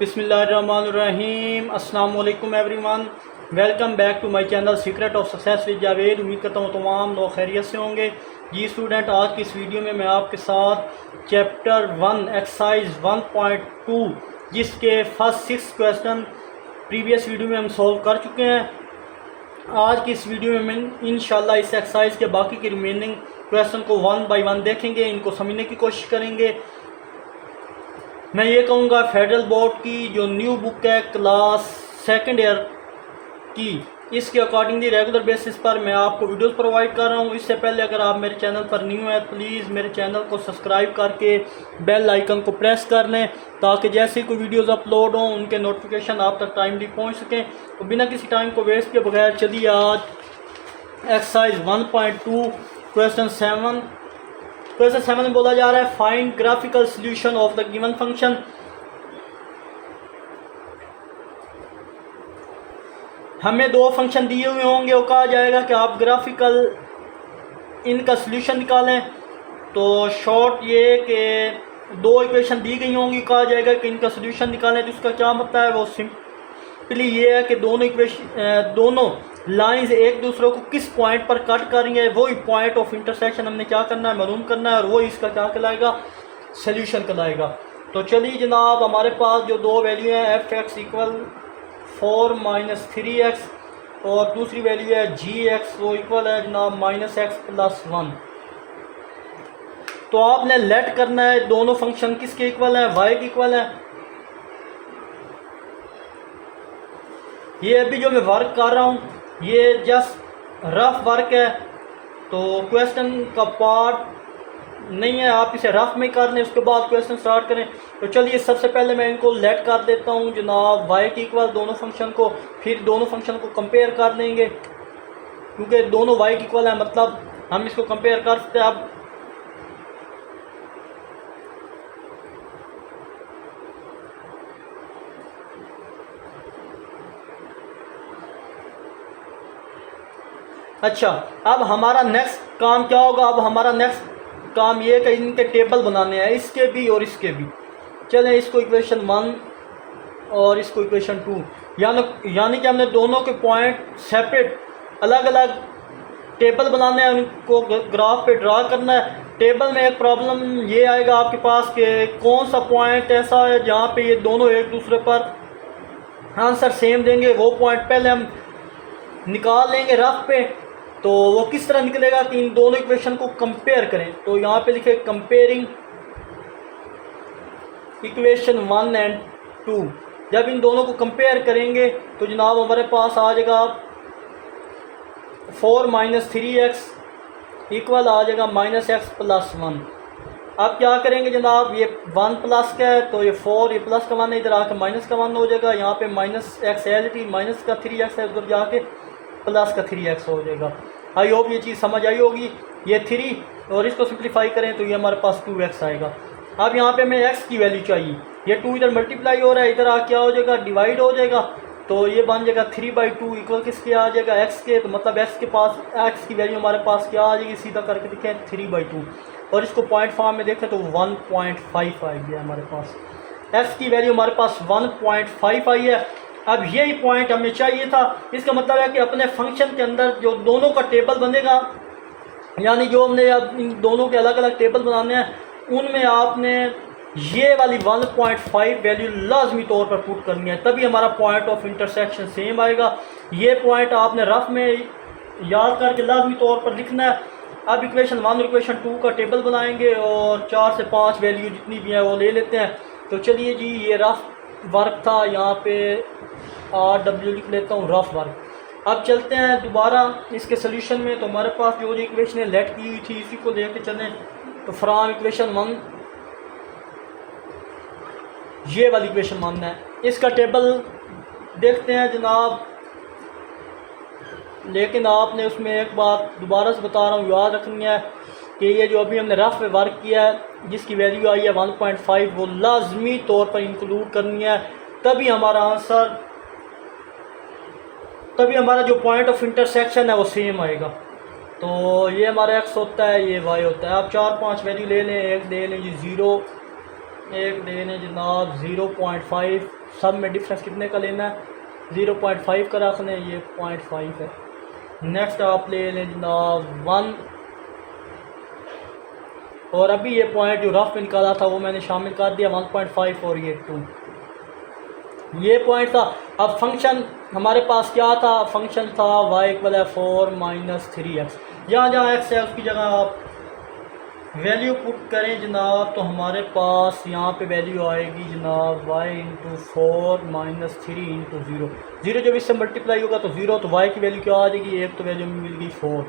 बिस्मिल्लाहिर्रहमानिर्रहीम। अस्सलाम वालेकुम everyone, welcome back to my channel secret of success with Javed. उम्मीद करता हूँ तमाम लोग खैरियत से होंगे। जी स्टूडेंट, आज की इस वीडियो में मैं आपके साथ चैप्टर 1 एक्सरसाइज 1.2 जिसके फर्स्ट 6 क्वेश्चन प्रीवियस वीडियो में हम सॉल्व कर चुके हैं। आज की इस वीडियो में हम इंशाल्लाह इस एक्सरसाइज के बाकी के रिमेनिंग क्वेश्चन को 1 बाय 1 देखेंगे, इनको समझने की कोशिश करेंगे। मैं ये कहूँगा फेडरल बोर्ड की जो न्यू बुक है क्लास सेकंड ईयर की, इसके अकॉर्डिंगली रेगुलर बेसिस पर मैं आपको वीडियोस प्रोवाइड कर रहा हूँ। इससे पहले अगर आप मेरे चैनल पर न्यू हैं प्लीज़ मेरे चैनल को सब्सक्राइब करके बेल आइकन को प्रेस कर लें ताकि जैसे ही कोई वीडियोस अपलोड हों उनके नोटिफिकेशन आप तक टाइमली पहुँच सकें। तो बिना किसी टाइम को वेस्ट के बगैर चलिए आज एक्सरसाइज 1.2 क्वेश्चन 7 में बोला जा रहा है find graphical solution of the given function. हमें दो फंक्शन दिए हुए होंगे और कहा जाएगा कि आप ग्राफिकल इनका सॉल्यूशन निकालें। तो शॉर्ट ये कि दो इक्वेशन दी गई होंगी, कहा जाएगा कि इनका सॉल्यूशन निकालें। तो इसका क्या मतलब है, वो सिंपली ये है कि दोनों लाइंस एक दूसरे को किस पॉइंट पर कट कर रही है, वही पॉइंट ऑफ इंटरसेक्शन हमने क्या करना है, मालूम करना है, और वो इसका क्या कहलाएगा, सॉल्यूशन कहलाएगा। तो चलिए जनाब, हमारे पास जो दो वैल्यू हैं एफ एक्स इक्वल 4 - 3x और दूसरी वैल्यू है जी एक्स, वो इक्वल है जनाब -x + 1। तो आपने लेट करना है दोनों फंक्शन किसके इक्वल है, y के इक्वल है। ये अभी जो मैं वर्क कर रहा हूँ ये जस्ट रफ वर्क है, तो क्वेश्चन का पार्ट नहीं है, आप इसे रफ में कर लें उसके बाद क्वेश्चन स्टार्ट करें। तो चलिए सबसे पहले मैं इनको लेट कर देता हूँ जनाब y के इक्वल दोनों फंक्शन को, फिर दोनों फंक्शन को कंपेयर कर देंगे क्योंकि दोनों y के इक्वल है, मतलब हम इसको कंपेयर कर सकते हैं। अब अच्छा, अब हमारा नेक्स्ट काम क्या होगा, अब हमारा नेक्स्ट काम ये कि इनके टेबल बनाने हैं, इसके भी और इसके भी। चलें इसको इक्वेशन 1 और इसको इक्वेशन 2, यानी कि हमने दोनों के पॉइंट सेपरेट अलग अलग टेबल बनाने हैं, उनको ग्राफ पे ड्रा करना है। टेबल में एक प्रॉब्लम ये आएगा आपके पास कि कौन सा पॉइंट ऐसा है जहाँ पे ये दोनों एक दूसरे पर आंसर सेम देंगे, वो पॉइंट पहले हम निकाल लेंगे रफ पे। तो वो किस तरह निकलेगा कि इन दोनों इक्वेशन को कंपेयर करें। तो यहाँ पे लिखे कंपेयरिंग इक्वेशन 1 और 2। जब इन दोनों को कंपेयर करेंगे तो जनाब हमारे पास आ जाएगा 4 - 3x इक्वल आ जाएगा -x + 1। अब क्या करेंगे जनाब, ये 1 प्लस का है तो ये 4, ये प्लस का 1 है, इधर आके माइनस का 1 हो जाएगा। यहाँ पे -x एज माइनस का 3x है, उधर जाके प्लस का 3x हो जाएगा। आई होप ये चीज़ समझ आई होगी। ये 3 और इसको सिंप्लीफाई करें तो ये हमारे पास 2x आएगा। अब यहाँ पे हमें x की वैल्यू चाहिए, ये 2 इधर मल्टीप्लाई हो रहा है, इधर आ क्या हो जाएगा, डिवाइड हो जाएगा। तो ये बन जाएगा 3/2 इक्वल किसके आ जाएगा, x के। तो मतलब x के पास x की वैल्यू हमारे पास क्या आ जाएगी, सीधा करके देखें 3/2 और इसको पॉइंट फॉर्म में देखें तो 1.5 आई है हमारे पास। x की वैल्यू हमारे पास 1.5 आई है। अब यही पॉइंट हमें चाहिए था। इसका मतलब है कि अपने फंक्शन के अंदर जो दोनों का टेबल बनेगा, यानी जो हमने अब इन दोनों के अलग अलग टेबल बनाने हैं उनमें आपने ये वाली 1.5 वैल्यू लाजमी तौर पर पुट करनी है, तभी हमारा पॉइंट ऑफ इंटरसेक्शन सेम आएगा। ये पॉइंट आपने रफ में याद करके लाजमी तौर पर लिखना है। अब इक्वेशन 1 और इक्वेशन 2 का टेबल बनाएंगे और 4 से 5 वैल्यू जितनी भी है वो ले लेते हैं। तो चलिए जी, ये रफ वर्क था, यहाँ पे RW लिख लेता हूँ, रफ वर्क। अब चलते हैं दोबारा इसके सोल्यूशन में। तो हमारे पास जो इक्वेशन लेट की हुई थी इसी को लेके चलें। तो फ्रॉम इक्वेशन 1 ये वाली इक्वेशन 1 है, इसका टेबल देखते हैं जनाब। लेकिन आपने उसमें एक बात दोबारा से बता रहा हूँ याद रखनी है कि ये जो अभी हमने रफ में वर्क किया है जिसकी वैल्यू आई है 1.5, वो लाजमी तौर पर इंक्लूड करनी है, तभी हमारा आंसर, तभी हमारा जो पॉइंट ऑफ इंटरसेक्शन है वो सेम आएगा। तो ये हमारा x होता है, ये y होता है। आप 4-5 वैल्यू ले लें, एक ले लें जी 0, एक ले लें जनाब 0.5, सब में डिफरेंस कितने का लेना है, 0.5 का रख लें, ये 0.5 है। नेक्स्ट आप ले लें जनाब 1, और अभी ये पॉइंट जो रफ में निकाला था वो मैंने शामिल कर दिया 1.5 और ये 2, ये पॉइंट था। अब फंक्शन हमारे पास क्या था, फंक्शन था y इक्वल है 4 माइनस 3x। जहाँ जहाँ x है उसकी जगह आप वैल्यू पुट करें जनाब, तो हमारे पास यहाँ पे वैल्यू आएगी जनाब y इंटू 4 माइनस 3 इंटू 0। 0 जब इससे मल्टीप्लाई होगा तो 0, तो y की वैल्यू क्या आ जाएगी, एक तो वैल्यू मिल गई 4।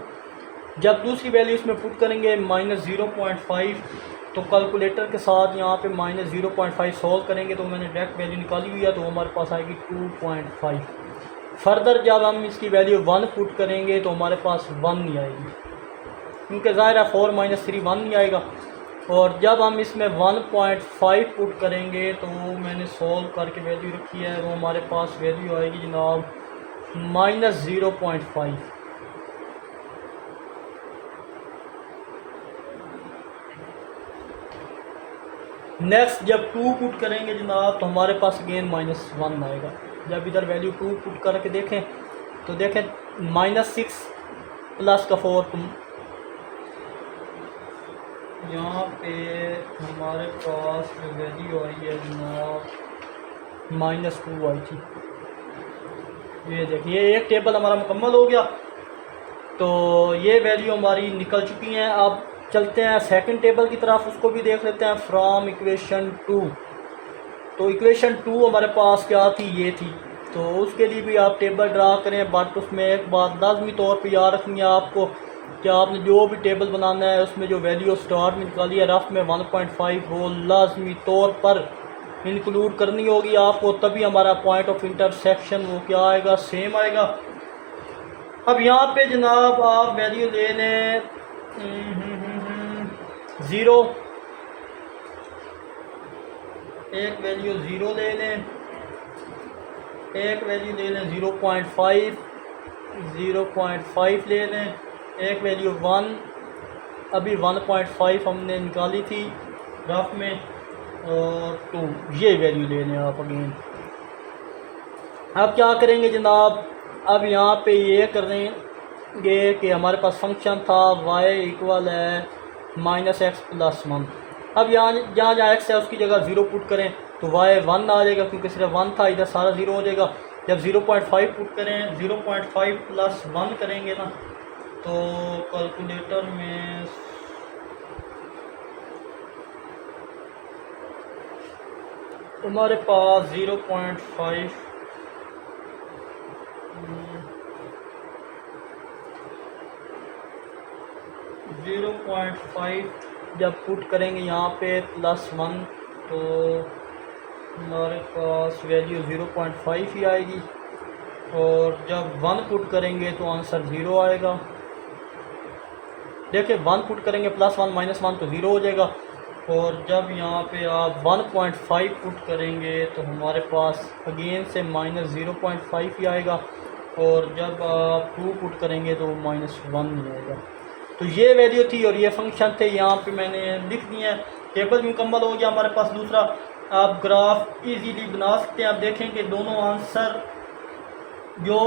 जब दूसरी वैल्यू इसमें पुट करेंगे माइनस 0.5, तो कैलकुलेटर के साथ यहाँ पे माइनस 0.5 सॉल्व करेंगे तो मैंने डायरेक्ट वैल्यू निकाली हुई है, तो हमारे पास आएगी 2.5। फर्दर जब हम इसकी वैल्यू 1 पुट करेंगे तो हमारे पास 1 नहीं आएगी, क्योंकि ज़ाहिर है 4 माइनस 3 1 नहीं आएगा। और जब हम इसमें 1.5 पुट करेंगे तो मैंने सॉल्व करके वैल्यू रखी है, वो हमारे पास वैल्यू आएगी जनाब माइनस 0.5। नेक्स्ट जब 2 पुट करेंगे जनाब तो हमारे पास अगेन -1 आएगा। जब इधर वैल्यू 2 पुट करके देखें तो देखें -6 प्लस का 4, तुम यहाँ पे हमारे पास जो वैल्यू आई है जनाब -2 आई थी। ये देखिए एक टेबल हमारा मुकम्मल हो गया, तो ये वैल्यू हमारी निकल चुकी हैं। अब चलते हैं सेकंड टेबल की तरफ, उसको भी देख लेते हैं। फ्रॉम इक्वेशन 2, तो इक्वेशन 2 हमारे पास क्या थी, ये थी। तो उसके लिए भी आप टेबल ड्रा करें, बट उसमें एक बात लाजमी तौर पे याद रखनी है आपको कि आपने जो भी टेबल बनाना है उसमें जो वैल्यू स्टार्ट में निकाली है रफ में 1.5, वो लाजमी तौर पर इंक्लूड करनी होगी आपको, तभी हमारा पॉइंट ऑफ इंटरसेक्शन वो क्या आएगा, सेम आएगा। अब यहाँ पे जनाब आप वैल्यू ले लें 0, एक वैल्यू 0 ले लें, एक वैल्यू ले लें 0.5, 0.5 ले लें, एक वैल्यू 1, अभी 1.5 हमने निकाली थी रफ में, और 2, ये वैल्यू ले लें आप अगेन। अब क्या करेंगे जनाब, अब यहाँ पे ये करेंगे कि हमारे पास फंक्शन था y इक्वल है -x प्लस 1। अब यहाँ जहाँ जहाँ x है उसकी जगह 0 पुट करें तो y 1 आ जाएगा, क्योंकि सिर्फ 1 था, इधर सारा 0 हो जाएगा। जब 0.5 पुट करें, 0.5 प्लस 1 करेंगे ना, तो कैलकुलेटर में हमारे पास 0.5 जब पुट करेंगे यहाँ पे +1, तो हमारे पास वैल्यू 0.5 ही आएगी। और जब 1 पुट करेंगे तो आंसर 0 आएगा। देखिए 1 पुट करेंगे +1 -1 तो 0 हो जाएगा। और जब यहाँ पे आप 1.5 पुट करेंगे तो हमारे पास अगेन से -0.5 ही आएगा। और जब आप 2 पुट करेंगे तो -1 ही आएगा। तो ये वैल्यू थी और ये फंक्शन थे, यहाँ पे मैंने लिख दिए हैं। टेबल मुकम्मल हो गया हमारे पास। दूसरा, आप ग्राफ इजीली बना सकते हैं। आप देखें कि दोनों आंसर, जो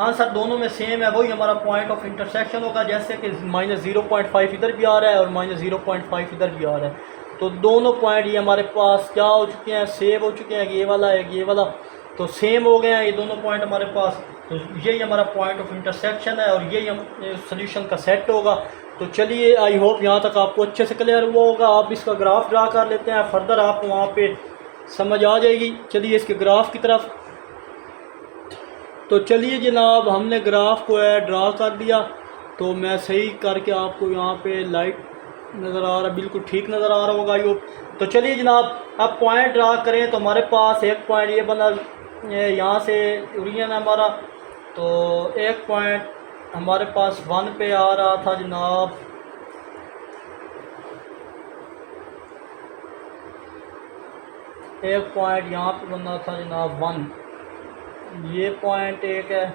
आंसर दोनों में सेम है, वही हमारा पॉइंट ऑफ इंटरसेक्शन होगा। जैसे कि -0.5 इधर भी आ रहा है और -0.5 इधर भी आ रहा है, तो दोनों पॉइंट ये हमारे पास क्या हो चुके हैं, सेव हो चुके हैं। ये वाला एक ये वाला, तो सेम हो गए हैं ये दोनों पॉइंट हमारे पास। तो यही हमारा पॉइंट ऑफ इंटरसेक्शन है और यही हम सोल्यूशन का सेट होगा। तो चलिए, आई होप यहाँ तक आपको अच्छे से क्लियर हुआ होगा। आप इसका ग्राफ ड्रा कर लेते हैं, फर्दर आपको वहाँ पे समझ आ जाएगी। चलिए इसके ग्राफ की तरफ। तो चलिए जनाब, हमने ग्राफ को ड्रा कर दिया। तो मैं सही करके आपको यहाँ पे लाइट नज़र आ रहा, बिल्कुल ठीक नज़र आ रहा होगा आई होप। तो चलिए जनाब, अब पॉइंट ड्रा करें। तो हमारे पास एक पॉइंट ये बना, यहाँ से ओरिजिन है हमारा। तो एक पॉइंट हमारे पास 1 पे आ रहा था जनाब, एक पॉइंट यहाँ पे बना था जनाब 1। ये पॉइंट एक है,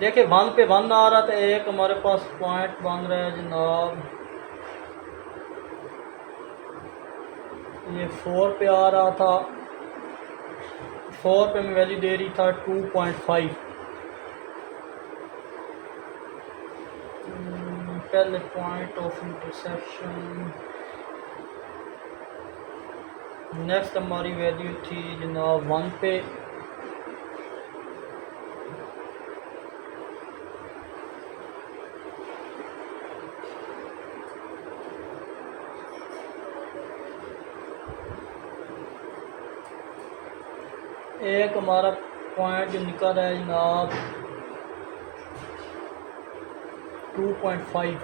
देखिए 1 पे 1 आ रहा था। एक हमारे पास पॉइंट बन रहा है जनाब ये 4 पे आ रहा था, 4 पे मैं वैल्यू दे रही था 2.5। पहले पॉइंट ऑफ इंटरसेक्शन, नेक्स्ट हमारी वैल्यू थी जनाब 1 पे, एक हमारा पॉइंट जो निकल रहा है जनाब 2.5।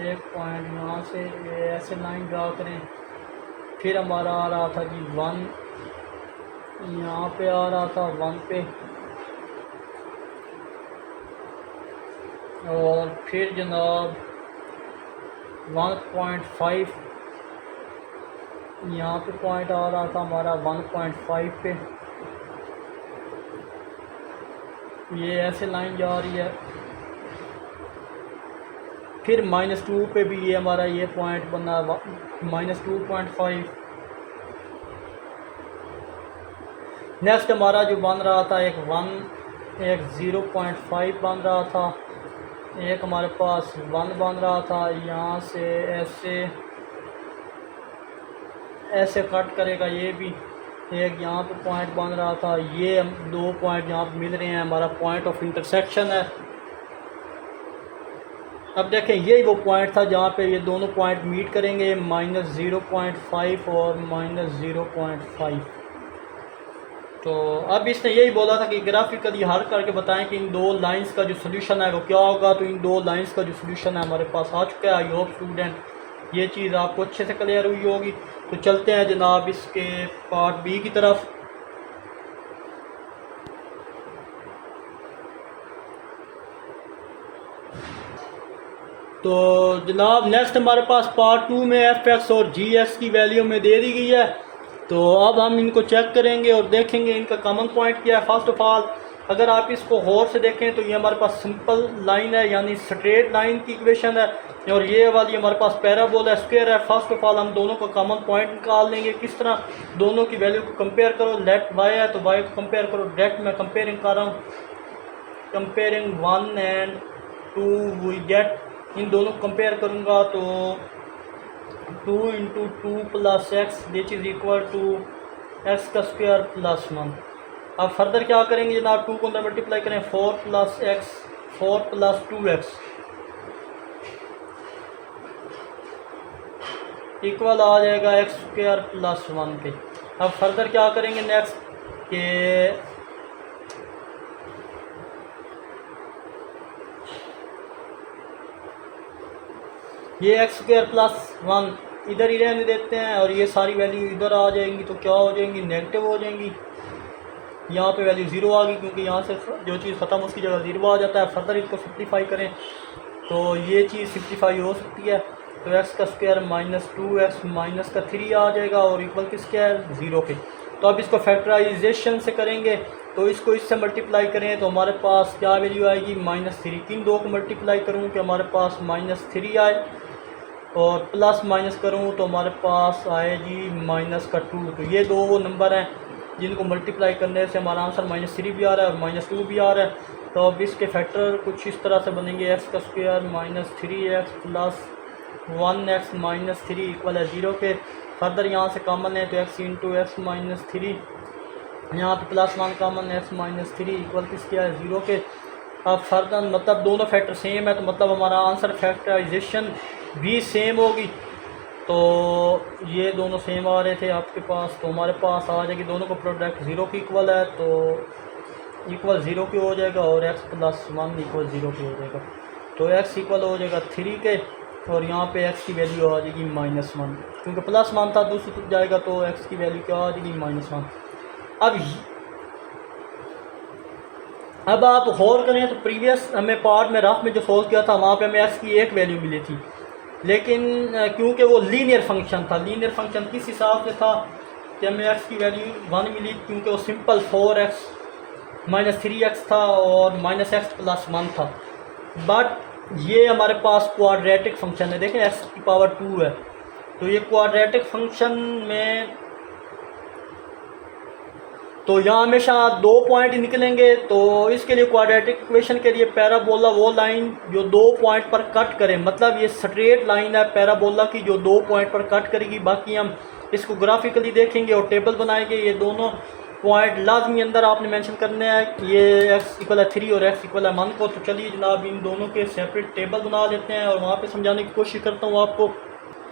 एक पॉइंट यहाँ से ऐसे लाइन ड्रा करें, फिर हमारा आ रहा था जी 1, यहाँ पे आ रहा था 1 पे, और फिर जनाब 1.5 यहाँ पे पॉइंट आ रहा था हमारा 1.5 पे, ये ऐसे लाइन जा रही है। फिर -2 पे भी ये हमारा ये पॉइंट बना -2.5। नेक्स्ट हमारा जो बन रहा था एक 0.5 बन रहा था, एक हमारे पास 1 बन रहा था, यहाँ से ऐसे कट करेगा ये भी, एक यहाँ पे पॉइंट बन रहा था, ये हम 2 पॉइंट यहाँ पे मिल रहे हैं, हमारा पॉइंट ऑफ इंटरसेक्शन है। अब देखें यही वो पॉइंट था जहाँ पे ये दोनों पॉइंट मीट करेंगे, -0.5 और -0.5। तो अब इसने यही बोला था कि ग्राफिकली हल करके बताएं कि इन दो लाइंस का जो सोल्यूशन है वो क्या होगा। तो इन दो लाइंस का जो सोल्यूशन है हमारे पास आ चुका है। आई होप स्टूडेंट ये चीज़ आपको अच्छे से क्लियर हुई होगी। तो चलते हैं जनाब इसके पार्ट बी की तरफ। तो जनाब नेक्स्ट हमारे पास पार्ट 2 में fx और gx की वैल्यू में दे दी गई है। तो अब हम इनको चेक करेंगे और देखेंगे इनका कॉमन पॉइंट क्या है। फर्स्ट ऑफ ऑल अगर आप इसको गौर से देखें तो ये हमारे पास सिंपल लाइन है, यानी स्ट्रेट लाइन की इक्वेशन है, और ये वाली हमारे पास पैराबोल है, स्क्वायर है। फर्स्ट ऑफ ऑल हम दोनों का कॉमन पॉइंट निकाल लेंगे। किस तरह? दोनों की वैल्यू को कंपेयर करो। लेट वाई है तो वाई को कंपेयर करो। डायरेक्ट मैं कंपेयरिंग कर रहा हूँ, कंपेयरिंग 1 एंड 2 वी गेट। इन दोनों को कंपेयर करूँगा तो 2 × 2 + x this is equal to x² + 1। अब फर्दर क्या करेंगे जनाब, 2 को अंदर मल्टीप्लाई करें, 4 + x 4 + 2x इक्वल आ जाएगा x² + 1 के। अब फर्दर क्या करेंगे नेक्स्ट के ये x² + 1 इधर ही रहने देते हैं और ये सारी वैल्यू इधर आ जाएंगी। तो क्या हो जाएंगी? नेगेटिव हो जाएंगी। यहाँ पे वैल्यू 0 आ गई क्योंकि यहाँ से जो चीज़ ख़त्म उसकी जगह 0 आ जाता है। फर्दर इसको सिंप्लीफाई करें तो ये चीज़ सिंप्लीफाई हो सकती है। तो x² - 2x - 3 आ जाएगा और इक्वल किसके है? 0 के। तो अब इसको फैक्टराइजेशन से करेंगे तो इसको इससे मल्टीप्लाई करें तो हमारे पास क्या वैल्यू आएगी? -3। किन दो को मल्टीप्लाई करूँ कि हमारे पास -3 आए, और प्लस माइनस करूँ तो हमारे पास आएगी -2। तो ये दो नंबर हैं जिनको मल्टीप्लाई करने से हमारा आंसर -3 भी आ रहा है और -2 भी आ रहा है। तो अब इसके फैक्टर कुछ इस तरह से बनेंगे, x² - 3x + 1x - 3 इक्वल है 0 के। फर्दर यहाँ से कॉमन है तो x × x - 3, यहाँ पे +1 कॉमन है, x - 3 इक्वल किसके है? 0 के। अब फर्दर मतलब दोनों फैक्टर सेम है तो मतलब हमारा आंसर फैक्टराइजेशन भी सेम होगी। तो ये दोनों सेम आ रहे थे आपके पास, तो हमारे पास आ जाएगी दोनों का प्रोडक्ट 0 की इक्वल है, तो इक्वल 0 की हो जाएगा और x + 1 इक्वल 0 की हो जाएगा। तो x इक्वल हो जाएगा 3 के और यहाँ पे x की वैल्यू आ जाएगी -1, क्योंकि +1 था दूसरी तरफ जाएगा तो x की वैल्यू क्या आ जाएगी? -1। अब आप गौर करें तो प्रीवियस हमें पार्ट में रफ में जो सोल्व किया था वहाँ पे हमें x की एक वैल्यू मिली थी, लेकिन क्योंकि वो लीनियर फंक्शन था, लीनियर फंक्शन किस हिसाब से था कि हमें x की वैल्यू 1 मिली क्योंकि वो सिंपल 4x - 3x था और -x + 1 था। बट ये हमारे पास क्वाड्रेटिक फंक्शन है, देखें x की पावर 2 है तो ये क्वाड्रेटिक फंक्शन में तो यहाँ हमेशा 2 पॉइंट निकलेंगे। तो इसके लिए क्वाड्रेटिक इक्वेशन के लिए पैराबोला वो लाइन जो 2 पॉइंट पर कट करे, मतलब ये स्ट्रेट लाइन है पैराबोला की जो 2 पॉइंट पर कट करेगी। बाकी हम इसको ग्राफिकली देखेंगे और टेबल बनाएंगे। ये दोनों पॉइंट लाजमी अंदर आपने मेंशन करने हैं, ये x इक्वल है 3 और x इक्वल है 1 को। तो चलिए जनाब इन दोनों के सेपरेट टेबल बना लेते हैं और वहाँ पे समझाने की कोशिश करता हूँ आपको।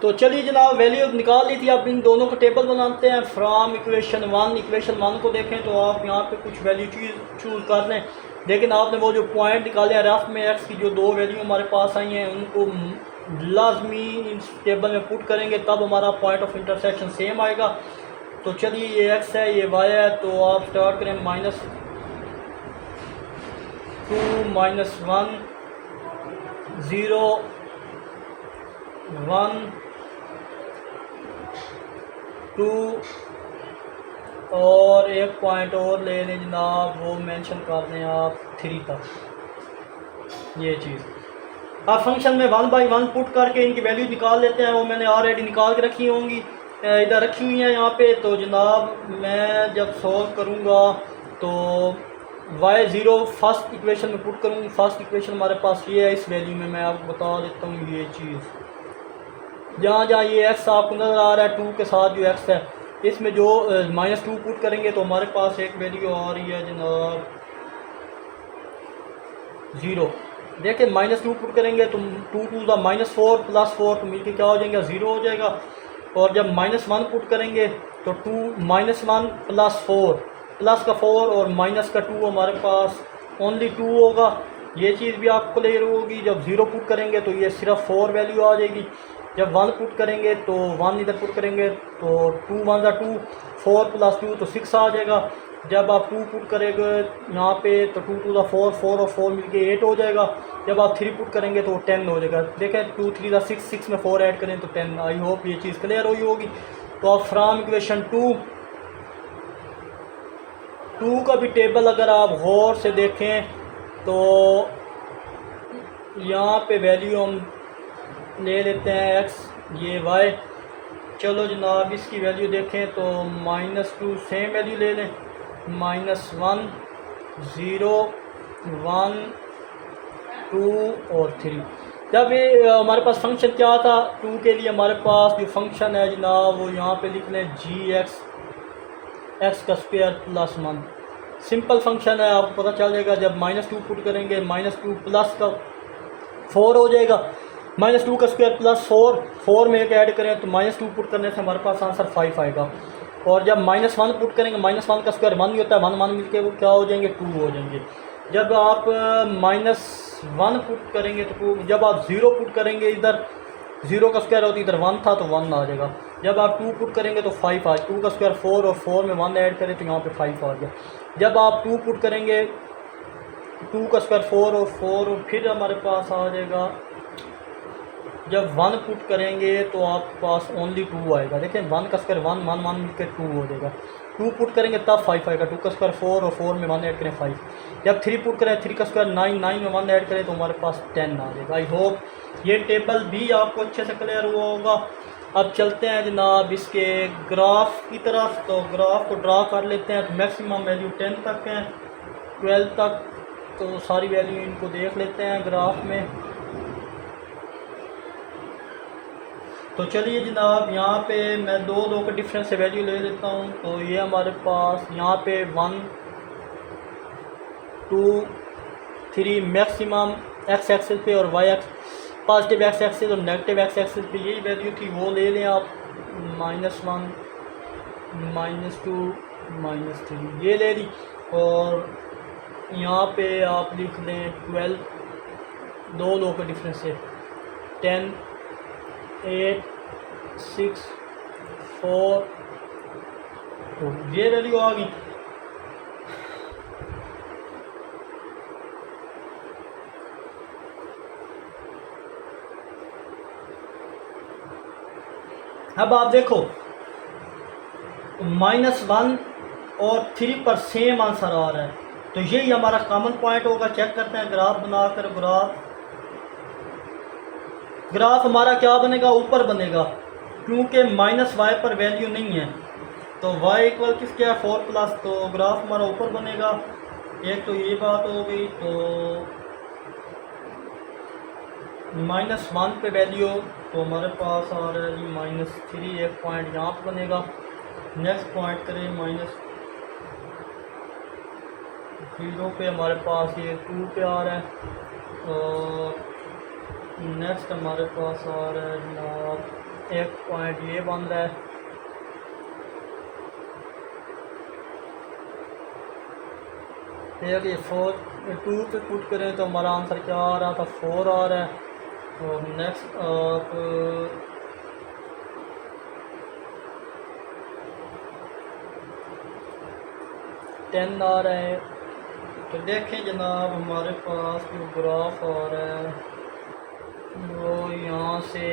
तो चलिए जनाब वैल्यू निकाल ली थी, अब इन दोनों का टेबल बनाते हैं। फ्राम इक्वेशन 1 को देखें तो आप यहाँ पे कुछ वैल्यू चूज़ कर लें, लेकिन आपने वो जो पॉइंट निकाले हैं रफ में x की जो 2 वैल्यू हमारे पास आई हैं उनको लाजमी इस टेबल में पुट करेंगे, तब हमारा पॉइंट ऑफ इंटरसेक्शन सेम आएगा। तो चलिए ये x है ये y है, तो आप स्टार्ट करें -2 -1 0 1 2 और एक पॉइंट और ले लें जनाब, वो मेंशन कर दें आप 3 तक, ये चीज़। अब फंक्शन में 1 बाई 1 पुट करके इनकी वैल्यू निकाल लेते हैं। वो मैंने ऑलरेडी निकाल के रखी होंगी, इधर रखी हुई हैं यहाँ पे। तो जनाब मैं जब सॉल्व करूँगा तो y0 फर्स्ट इक्वेशन में पुट करूँगी। फर्स्ट इक्वेशन हमारे पास ये है, इस वैल्यू में मैं आपको बता देता हूँ ये चीज़। जहाँ जहाँ ये x आपको नज़र आ रहा है 2 के साथ जो x है, इसमें जो -2 पुट करेंगे तो हमारे पास एक वैल्यू आ रही है जनाब 0। देखिए -2 पुट करेंगे तो 2 2 दा -4 + 4 तो मिलके क्या हो जाएगा 0 हो जाएगा। और जब -1 पुट करेंगे तो 2 -1 + 4 प्लस का 4 और माइनस का 2 हमारे पास ओनली 2 होगा। ये चीज़ भी आपको क्लियर होगी। जब 0 पुट करेंगे तो ये सिर्फ 4 वैल्यू आ जाएगी। जब 1 पुट करेंगे तो 1 इधर पुट करेंगे तो 2 1 ज़ा 2, 4 + 2 तो 6 आ जाएगा। जब आप 2 पुट करेंगे यहाँ पे तो 2 2 ज़ा 4, 4 और 4 मिलके 8 हो जाएगा। जब आप 3 पुट करेंगे तो 10 हो जाएगा। देखें 2 3 ज़ा 6, 6 में 4 ऐड करें तो 10। आई होप ये चीज़ क्लियर हुई होगी। तो आप फ्राम इक्वेशन 2 का भी टेबल अगर आप गौर से देखें तो यहाँ पे वैल्यू हम ले लेते हैं x, ये y। चलो जनाब इसकी वैल्यू देखें तो -2 सेम वैल्यू ले लें, -1 0 1 2 और 3। जब ये हमारे पास फंक्शन क्या था 2 के लिए, हमारे पास जो फंक्शन है जनाब वो यहाँ पे लिख लें g(x) x² + 1। सिंपल फंक्शन है, आपको पता चल जाएगा। जब -2 पुट करेंगे -2 प्लस का 4 हो जाएगा, -2 का स्क्वायर + 4, 4 में एक ऐड करें तो -2 पुट करने से हमारे पास आंसर 5 आएगा। और जब -1 पुट करेंगे, -1 का स्क्वायर 1 ही होता है, 1 1 मिलके वो क्या हो जाएंगे 2 हो जाएंगे। जब आप -1 पुट करेंगे तो 2, जब आप 0 पुट करेंगे इधर 0 का स्क्वायर होती इधर 1 था तो 1 आ जाएगा। जब आप 2 पुट करेंगे तो 5 आ, 2 का स्क्वायर 4 और 4 में 1 ऐड करें तो यहाँ पे 5 आ गया। जब आप 2 पुट करेंगे 2 का स्क्वायर 4 और 4 और फिर हमारे पास आ जाएगा। जब 1 पुट करेंगे तो आपके पास ओनली 2 आएगा। देखें 1 का स्क्वायर 1 1 1 मिलकर 2 हो जाएगा। 2 पुट करेंगे तब 5 आएगा। 2 का स्क्वायर 4 और 4 में 1 ऐड करें 5। जब 3 पुट करें 3 का स्क्वायर 9, 9 में 1 ऐड करें तो हमारे पास 10 आ जाएगा। आई होप ये टेबल भी आपको अच्छे से क्लियर हुआ होगा। अब चलते हैं जनाब इसके ग्राफ की तरफ। तो ग्राफ को ड्रा कर लेते हैं। तो मैक्सिमम वैल्यू 10 तक है, 12 तक, तो सारी वैल्यू इनको देख लेते हैं ग्राफ में। तो चलिए जनाब यहाँ पे मैं दो का डिफरेंस से वैल्यू ले लेता हूँ। तो ये हमारे पास यहाँ पे 1 2 3 मैक्सिमम x एक्सिस पे और y axis, positive x axis और नेगेटिव x एक्सिस पे यही वैल्यू थी, वो ले लें आप। -1 -2 -3 ये ले ली। और यहाँ पे आप लिख लें 12, दो का डिफरेंस है 10 8 6 4 2, ये वैल्यू आ गई। अब आप देखो -1 और 3 पर सेम आंसर आ रहा है, तो यही हमारा कॉमन पॉइंट होगा। चेक करते हैं ग्राफ बनाकर। ग्राफ हमारा क्या बनेगा, ऊपर बनेगा, क्योंकि माइनस वाई पर वैल्यू नहीं है तो वाई इक्वल किस क्या है 4 प्लस, तो ग्राफ हमारा ऊपर बनेगा। एक तो ये बात हो गई, तो -1 पे वैल्यू तो हमारे पास आ रहा है जी -3, एक पॉइंट यहाँ पर बनेगा। नेक्स्ट पॉइंट करें -0 पे हमारे पास ये 2 पे आ रहा है, और नेक्स्ट हमारे पास आ रहा है जनाब एक पॉइंट ये बन रहा है। एक ये 2 पे पुट करें तो हमारा आंसर क्या आ रहा था, 4 आ रहा है। और नेक्स्ट आप 10 आ रहा है। तो देखें जनाब हमारे पास जो ग्राफ आ रहा है वो यहाँ से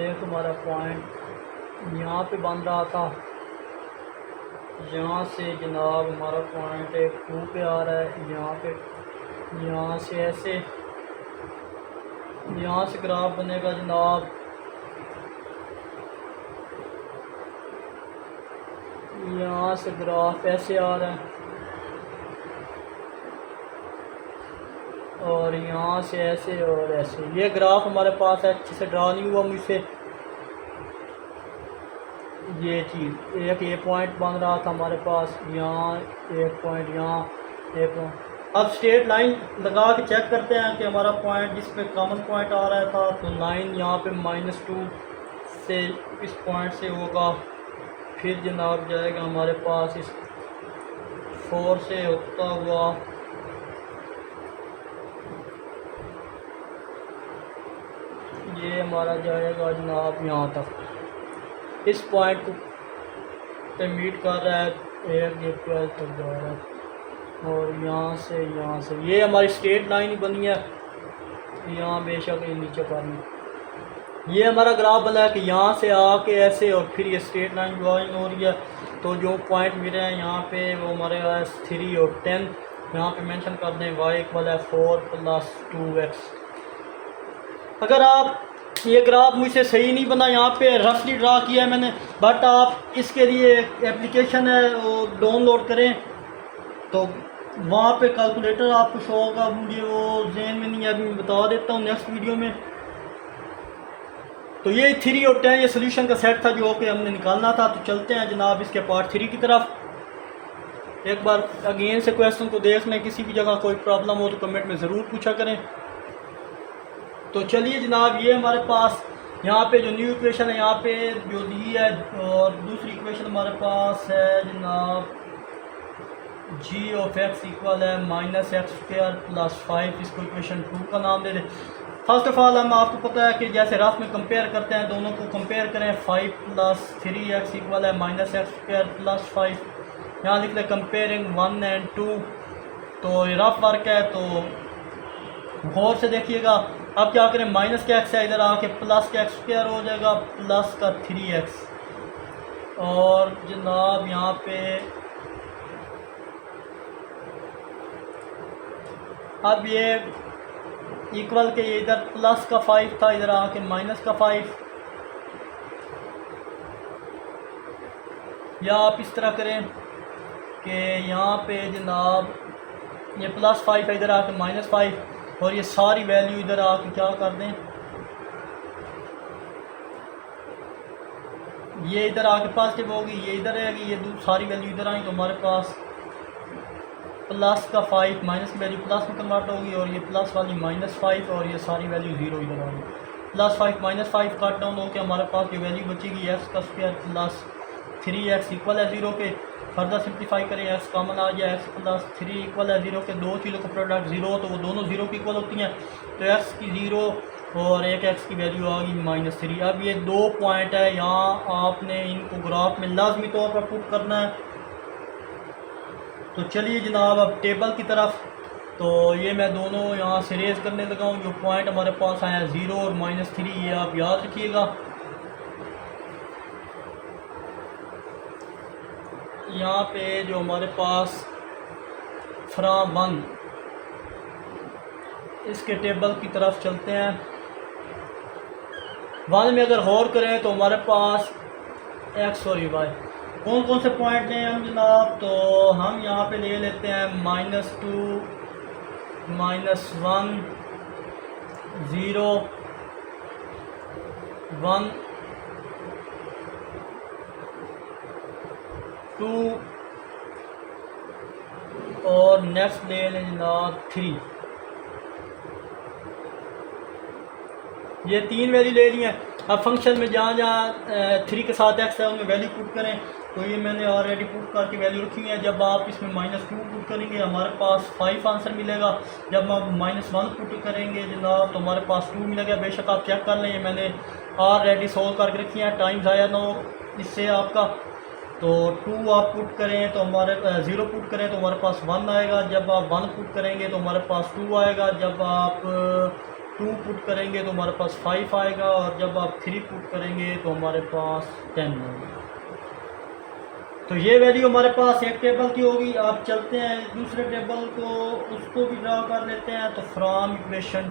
एक हमारा पॉइंट यहाँ पे बन रहा था, यहाँ से जनाब हमारा पॉइंट एक 2 पे आ रहा है, यहाँ पे यहाँ से ऐसे यहाँ से ग्राफ बनेगा जनाब, यहाँ से ग्राफ ऐसे आ रहा है और यहाँ से ऐसे और ऐसे। ये ग्राफ हमारे पास है, अच्छे से ड्रा नहीं हुआ मुझसे। ये चीज़ एक ये पॉइंट बन रहा था हमारे पास, यहाँ एक पॉइंट, यहाँ एक पॉइंट। अब स्ट्रेट लाइन लगा के चेक करते हैं कि हमारा पॉइंट जिस पे कॉमन पॉइंट आ रहा था, तो लाइन यहाँ पे -2 से इस पॉइंट से होगा, फिर जनाब जाएगा हमारे पास इस 4 से होता हुआ ये हमारा जाएगा जनाब यहाँ तक, इस पॉइंट को पे मीट कर रहा है, एक ये 12 तक जा रहा है, और यहाँ से ये हमारी स्ट्रेट लाइन ही बनी है। यहाँ बेशक ये नीचे करनी, ये हमारा ग्राफ बना है कि यहाँ से आके ऐसे और फिर ये स्ट्रेट लाइन ज्वाइन हो रही है। तो जो पॉइंट मिले हैं यहाँ पे वो हमारे पास 3 और 10 यहाँ पे मेंशन कर दें, y इक्वल है 4 + 2x। अगर आप ये ग्राफ मुझसे सही नहीं बना, यहाँ पे रफली ड्रा किया है मैंने, बट आप इसके लिए एप्लीकेशन है वो डाउनलोड करें, तो वहाँ पे कैलकुलेटर आपको शो होगा। मुझे वो जहन में नहीं है, अभी मैं बता देता हूँ नेक्स्ट वीडियो में। तो ये 3 और 10 ये सोल्यूशन का सेट था जो कि हमने निकालना था। तो चलते हैं जनाब इसके पार्ट 3 की तरफ। एक बार अगेन से क्वेश्चन को देख लें, किसी भी जगह कोई प्रॉब्लम हो तो कमेंट में ज़रूर पूछा करें। तो चलिए जनाब, ये हमारे पास यहाँ पे जो न्यू इक्वेशन है यहाँ पे जो दी है, और दूसरी इक्वेशन हमारे पास है जनाब g ऑफ x इक्वल है -x² + 5। इसको इक्वेशन 2 का नाम दे दें। फर्स्ट ऑफ ऑल हम आपको पता है कि जैसे रफ में कंपेयर करते हैं, दोनों को कंपेयर करें। 5 + 3x इक्वल है -x² + 5। यहाँ लिख लें कंपेयरिंग 1 और 2। तो ये रफ वर्क है, तो गौर से देखिएगा। अब क्या करें, माइनस का x है, इधर आके प्लस का x² हो जाएगा, प्लस का 3x। और जनाब यहाँ पे अब ये इक्वल के, ये इधर प्लस का 5 था, इधर आके माइनस का 5। या आप इस तरह करें कि यहाँ पे जनाब ये +5 है, इधर आके -5, और ये सारी वैल्यू इधर आके क्या कर दें, ये इधर आके पॉजिटिव होगी, ये इधर रहेगी, ये सारी वैल्यू इधर आई, तो हमारे पास प्लस का 5 माइनस की वैल्यू प्लस में कन्वर्ट होगी, और ये प्लस वाली -5, और ये सारी वैल्यू 0 इधर आ गई। +5 -5 कट डाउन होकर हमारे पास जो वैल्यू बचेगी x² + 3x इक्वल है 0 के। फर्दर सिंप्लीफाई करें, x कॉमन आ गया, x + 3 इक्वल है 0 के। दो चीज़ों का प्रोडक्ट 0 तो वो दोनों 0 की इक्वल होती हैं, तो x की 0 और एक x की वैल्यू आ गई -3। अब ये दो पॉइंट है, यहाँ आपने इनको ग्राफ में लाजमी तौर पर पुट करना है। तो चलिए जनाब अब टेबल की तरफ। तो ये मैं दोनों यहाँ से रेज करने लगा हूँ। जो पॉइंट हमारे पास आया 0 और -3, ये आप याद रखिएगा। यहाँ पे जो हमारे पास फ्रॉम 1, इसके टेबल की तरफ चलते हैं। 1 में अगर गौर करें तो हमारे पास एक्स और वाई कौन कौन से पॉइंट हैं हम जनाब, तो हम यहाँ पे ले लेते हैं -2, -1, 0, 1, 2 और नेक्स्ट ले लें जनाब 3। ये 3 वैल्यू ले ली हैं। अब फंक्शन में जहाँ जहाँ 3 के साथ एक्स है उनमें वैल्यू पुट करें। तो ये मैंने ऑलरेडी पुट करके वैल्यू रखी है। जब आप इसमें -2 पुट करेंगे हमारे पास 5 आंसर मिलेगा। जब आप -1 पुट करेंगे जनाब तो हमारे पास 2 मिलेगा। बेशक आप चेक कर लें, ये मैंने ऑलरेडी सोल्व करके रखी है, टाइम ज़ाया ना हो इससे आपका। तो 2 आप पुट करें तो हमारे 0 पुट करें तो हमारे पास 1 आएगा। जब आप 1 पुट करेंगे तो हमारे पास 2 आएगा। जब आप 2 पुट करेंगे तो हमारे पास 5 आएगा। और जब आप 3 पुट करेंगे तो हमारे पास 10 आएगा। तो ये वैल्यू हमारे पास एक टेबल की होगी। आप चलते हैं दूसरे टेबल को, उसको भी ड्रा कर लेते हैं। तो फ्रॉम इक्वेशन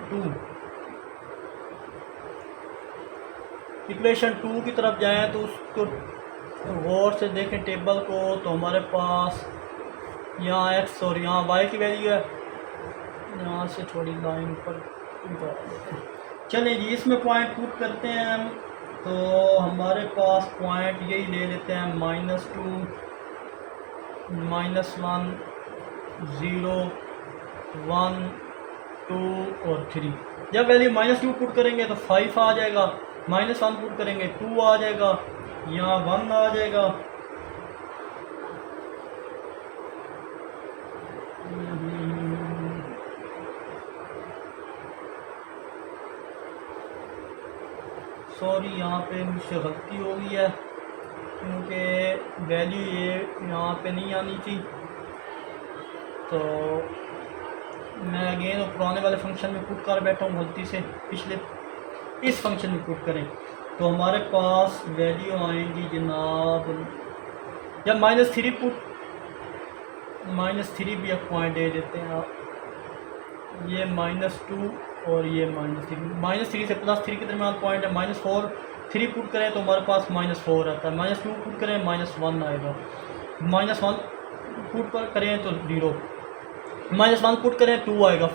2 की तरफ जाएं तो उसको गौर से देखें टेबल को। तो हमारे पास यहाँ एक्स और यहाँ वाई की वैल्यू है। यहाँ से थोड़ी लाइन पर चलिए जी, इसमें पॉइंट पुट करते हैं हम। तो हमारे पास पॉइंट यही ले लेते हैं -2, -1, 0, 1, 2 और 3। जब वैल्यू -2 पुट करेंगे तो 5 आ जाएगा। -1 पुट करेंगे 2 आ जाएगा। यहाँ 1 आ जाएगा। सॉरी, यहाँ पे मुझसे गलती हो गई है क्योंकि वैल्यू ये यहाँ पे नहीं आनी थी। तो मैं अगेन पुराने वाले फंक्शन में पुट कर बैठा हूँ गलती से, पिछले इस फंक्शन में पुट करें तो हमारे पास वैल्यू आएंगी जनाब। जब -3 पुट, -3 भी एक पॉइंट दे देते हैं आप। ये -2 और ये -3 से +3 के दरमियान पॉइंट है। -4, 3 पुट करें तो हमारे पास -4 आता है। -2 पुट करें -1 आएगा। -1 पुट करें तो 0, -1 पुट करें 2 आएगा।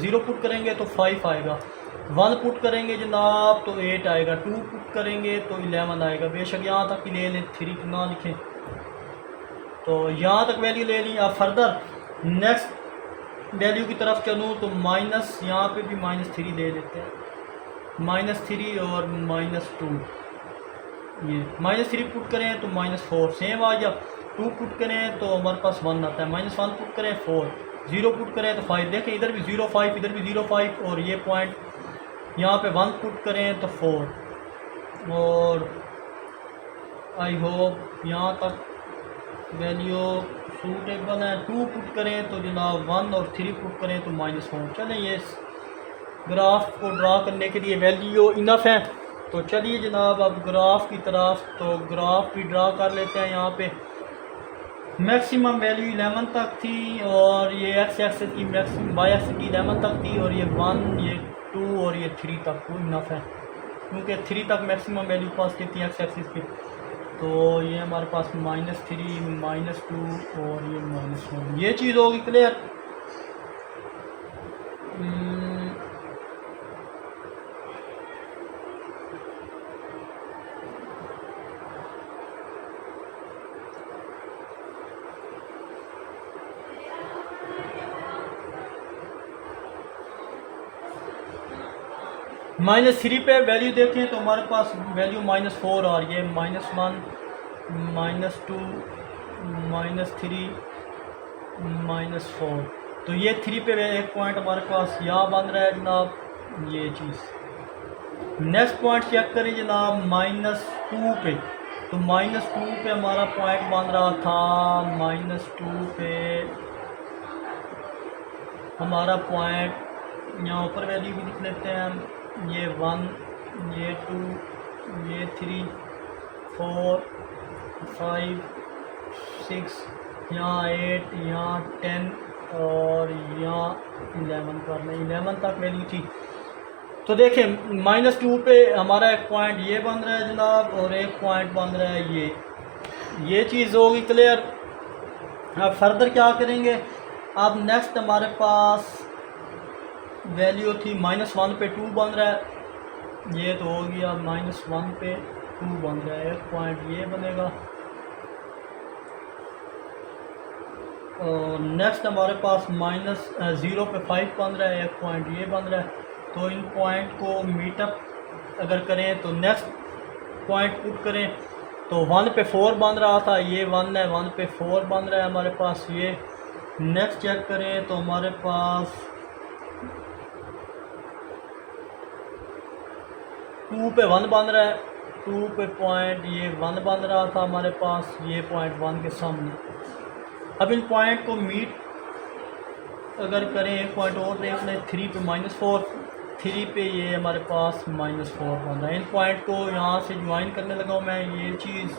0 पुट करेंगे तो 5 आएगा। 1 पुट करेंगे जनाब तो 8 आएगा। 2 पुट करेंगे तो 11 आएगा। बेशक यहाँ तक ले लें, 3 ना लिखें। तो यहाँ तक वैल्यू ले ली। अब फर्दर नेक्स्ट वैल्यू की तरफ चलूँ तो माइनस, यहाँ पे भी -3 ले लेते हैं। -3 और -2, ये -3 पुट करें तो -4 सेम आ गया। 2 पुट करें तो हमारे पास 1 आता है। -1 पुट करें 4, 0 पुट करें तो 5। देखें इधर भी 0, 5, इधर भी 0, 5 और ये पॉइंट यहाँ पे 1 पुट करें तो 4। और आई होप यहाँ तक वैल्यू सूटेबल है। 2 पुट करें तो जनाब 1 और 3 पुट करें तो -4। चलें, ये ग्राफ को ड्रा करने के लिए वैल्यू इनफ है। तो चलिए जनाब अब ग्राफ की तरफ, तो ग्राफ भी ड्रा कर लेते हैं। यहाँ पे मैक्सिमम वैल्यू 11 तक थी और ये एक्स एक्सिस की मैक्सिमम, वाई एक्सिस की 11 तक थी और ये 1, ये 2 और ये 3 तक कोई इनफ है क्योंकि 3 तक मैक्सिमम वैल्यू पास की थी एक्स एक्सिस की। तो ये हमारे पास -3, -2 और ये -1, ये चीज़ होगी क्लियर। -3 पे वैल्यू देखें तो हमारे पास वैल्यू -4 आ रही है। -1, -2, -3, -4। तो ये 3 पे एक पॉइंट हमारे पास यहाँ बन रहा है जनाब, ये चीज़। नेक्स्ट पॉइंट चेक करें जनाब -2 पे। तो -2 पे हमारा पॉइंट बन रहा था। -2 पे हमारा पॉइंट यहाँ ऊपर वैल्यू भी लिख लेते हैं हम, ये 1, ये 2, ये 3, 4, 5, 6, यहाँ 8, यहाँ 10 और यहाँ 11 कर लें, 11 तक वैल्यू थी। तो देखें -2 पे हमारा एक पॉइंट ये बन रहा है जनाब, और एक पॉइंट बन रहा है ये चीज़ होगी क्लियर। अब फर्दर क्या करेंगे, अब नेक्स्ट हमारे पास वैल्यू थी -1 पे 2 बन रहा है, ये तो हो गया -1 पे 2 बन रहा है, एक पॉइंट ये बनेगा। और नेक्स्ट हमारे पास -0 पे 5 बन रहा है, एक पॉइंट ये बन रहा है। तो इन पॉइंट को मीटअप अगर करें तो नेक्स्ट पॉइंट पुट करें तो 1 पे 4 बन रहा था, ये 1 है, 1 पे 4 बन रहा है हमारे पास ये। नेक्स्ट चेक करें तो हमारे पास 2 पे 1 बन रहा है, 2 पे पॉइंट ये 1 बन रहा था हमारे पास, ये पॉइंट 1 के सामने। अब इन पॉइंट को मीट अगर करें, एक पॉइंट और देख लें, 3 पे -4, 3 पे ये हमारे पास -4 बन रहा है। इन पॉइंट को यहाँ से ज्वाइन करने लगा हूँ मैं, ये चीज़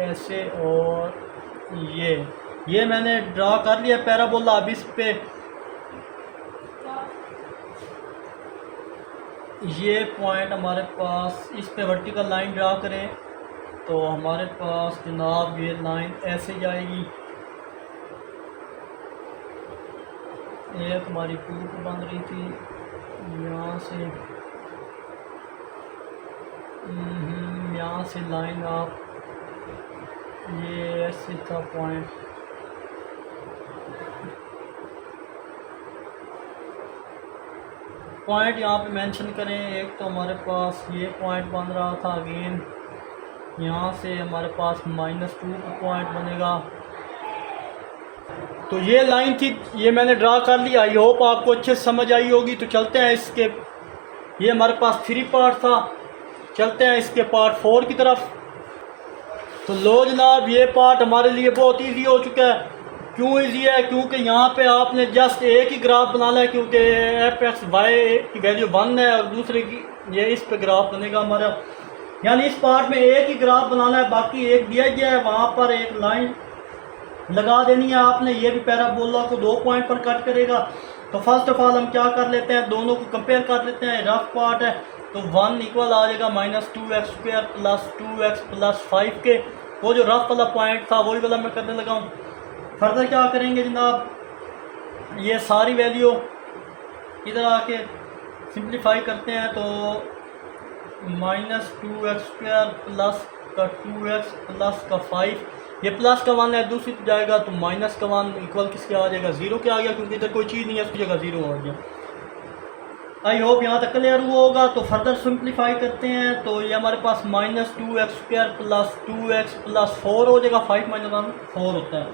ऐसे और ये मैंने ड्रा कर लिया पैराबोला। अब इस पे ये पॉइंट हमारे पास, इस पे वर्टिकल लाइन ड्रा करें तो हमारे पास जनाब ये लाइन ऐसे जाएगी, एक हमारी 2 बन रही थी यहाँ से लाइन आप, ये ऐसे था पॉइंट। यहाँ पे मेंशन करें, एक तो हमारे पास ये पॉइंट बन रहा था, अगेन यहाँ से हमारे पास -2 का पॉइंट बनेगा। तो ये लाइन थी, ये मैंने ड्रा कर लिया, आई होप आपको अच्छे से समझ आई होगी। तो चलते हैं इसके, ये हमारे पास 3 पार्ट था, चलते हैं इसके पार्ट 4 की तरफ। तो लो जनाब, ये पार्ट हमारे लिए बहुत इजी हो चुका है। क्यों इजी है? क्योंकि यहाँ पे आपने जस्ट एक ही ग्राफ बनाना है, क्योंकि f(x,y) की वैल्यू 1 है और दूसरे की ये इस पे ग्राफ बनेगा हमारा, यानी इस पार्ट में एक ही ग्राफ बनाना है, बाकी एक दिया गया है वहाँ पर एक लाइन लगा देनी है आपने। ये भी पैराबोला को 2 पॉइंट पर कट करेगा। तो फर्स्ट ऑफ ऑल हम क्या कर लेते हैं, दोनों को कंपेयर कर लेते हैं। रफ पार्ट है तो 1 इक्वल आ जाएगा -2x² + 2x + 5 के। वो जो रफ वाला पॉइंट था वही वाला मैं करने लगा हूँ। फर्दर क्या करेंगे जनाब, ये सारी वैल्यू इधर आके सिंप्लीफाई करते हैं तो -2x² प्लस का 2x प्लस का 5, ये प्लस का 1 है, दूसरी तो जाएगा तो माइनस का 1 इक्वल किसके आ जाएगा, 0 के आ गया, क्योंकि इधर कोई चीज़ नहीं है, उसकी जगह 0 आ गया। आई होप यहाँ तक क्लियर हुआ होगा। तो फर्दर सिंप्लीफाई करते हैं तो ये हमारे पास -2x² प्लस 2x प्लस 4 हो जाएगा, 5 - 1 4 होता है।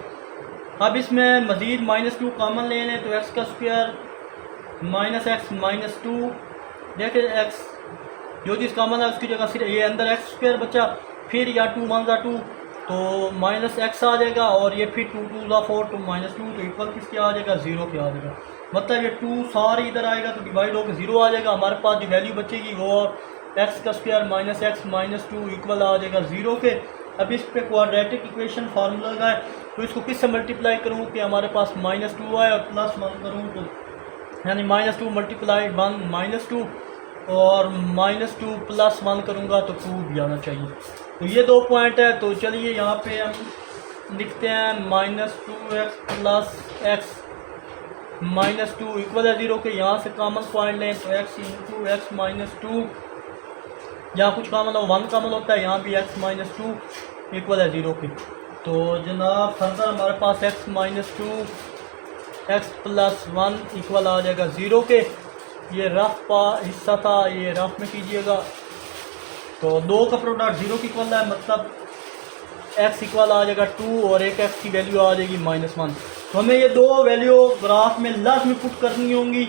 अब इसमें मज़ीद -2 कॉमन ले लें तो x² -x -2, देखिए x जो चीज़ कॉमन है उसकी जगह सिर्फ ये अंदर x² बचा, फिर या 2 1 2 तो -x आ जाएगा, और ये फिर 2 2 4 तो -2 तो इक्वल किसके आ जाएगा, 0 के आ जाएगा। मतलब ये 2 सारे इधर आएगा तो डिवाइड होकर 0 आ जाएगा। हमारे पास जो वैल्यू बचेगी वो x² -x -2 इक्वल आ जाएगा 0 के। अब इस पे क्वाड्रेटिक इक्वेशन फार्मूला लगाए तो इसको किससे मल्टीप्लाई करूँ कि हमारे पास -2 आए और +1 करूँ तो यानी -2 × 1 -2 और -2 + 1 करूँगा तो 2 भी आना चाहिए। तो ये 2 पॉइंट है। तो चलिए यहाँ पे हम लिखते हैं -2x + x -2 इक्वल है 0 के। यहाँ से कॉमन पॉइंट लें तो x × x -2, यहाँ कुछ कॉमन हो 1 कॉमन होता है, यहाँ भी x -2 इक्वल है 0 के। तो जनाब फर्दर हमारे पास x -2 x + 1 इक्वल आ जाएगा 0 के। ये रफ हिस्सा था, ये रफ में कीजिएगा। तो 2 का प्रोडक्ट 0 की इक्वल है, मतलब x इक्वल आ जाएगा 2 और एक x की वैल्यू आ जाएगी -1। तो हमें ये 2 वैल्यू ग्राफ में लाजमी पुट करनी होंगी।